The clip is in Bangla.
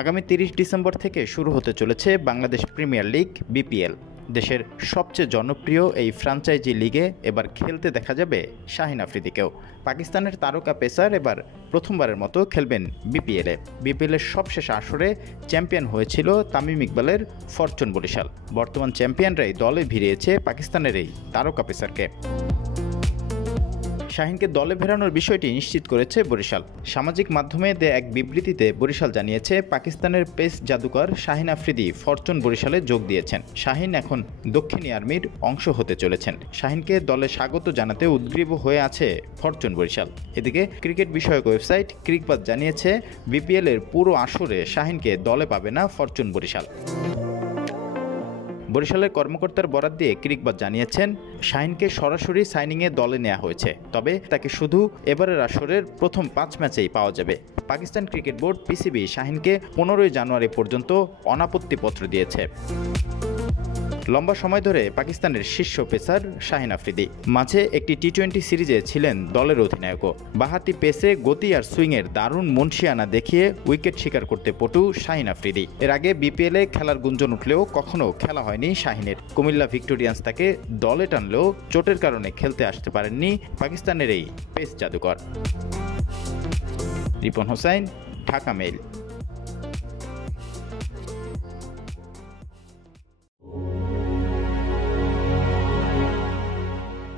আগামী ৩০ ডিসেম্বর থেকে শুরু হতে চলেছে বাংলাদেশ প্রিমিয়ার লিগ বিপিএল। দেশের সবচেয়ে জনপ্রিয় এই ফ্র্যাঞ্চাইজি লিগে এবার খেলতে দেখা যাবে শাহিন আফ্রিদিকেও। পাকিস্তানের তারকা পেসার এবার প্রথমবারের মতো খেলবেন বিপিএলে। বিপিএলের সবশেষ আসরে চ্যাম্পিয়ন হয়েছিল তামিম ইকবালের ফরচুন বরিশাল। বর্তমান চ্যাম্পিয়নরাই দলে ভিড়িয়েছে পাকিস্তানের এই তারকা পেসারকে। শাহিনকে দলে ফেরানোর বিষয়টি নিশ্চিত করেছে বরিশাল। সামাজিক মাধ্যমে দেয়া এক বিবৃতিতে বরিশাল জানিয়েছে, পাকিস্তানের পেস জাদুকর শাহিন আফ্রিদি ফরচুন বরিশালে যোগ দিয়েছেন। শাহিন এখন দক্ষিণী আর্মির অংশ হতে চলেছেন। শাহিনকে দলে স্বাগত জানাতে উদ্গ্রীব হয়ে আছে ফরচুন বরিশাল। এদিকে ক্রিকেট বিষয়ক ওয়েবসাইট ক্রিকবাজ জানিয়েছে, বিপিএলের পুরো আসরে শাহিনকে দলে পাবে না ফরচুন বরিশাল। বরিশালের কর্মকর্তার বরাত দিয়ে ক্রিকবাজ জানিয়েছেন, শাহিনকে সরাসরি সাইনিংয়ে দলে নেওয়া হয়েছে, তবে তাকে শুধু এবারের আসরের প্রথম 5 ম্যাচেই পাওয়া যাবে। পাকিস্তান ক্রিকেট বোর্ড পিসিবি শাহিনকে 15 জানুয়ারি পর্যন্ত অনাপত্তিপত্র দিয়েছে। লম্বা সময় ধরে পাকিস্তানের শীর্ষ পেসার শাহিন আফ্রিদি। মাঝে একটি টি-20 সিরিজে ছিলেন দলের অধিনায়কও। বাঁহাতি পেসে গতি আর সুইংয়ের দারুণ মুনশিয়ানা দেখিয়ে উইকেট শিকার করতে পটু শাহিন আফ্রিদি। এর আগে বিপিএলে খেলার গুঞ্জন উঠলেও কখনো খেলা হয়নি শাহিনের। কুমিল্লা ভিক্টোরিয়ান্স তাকে দলে টানলেও চোটের কারণে খেলতে আসতে পারেননি পাকিস্তানের এই পেস জাদুকর। রিপন হোসাইন, ঢাকা মেইল।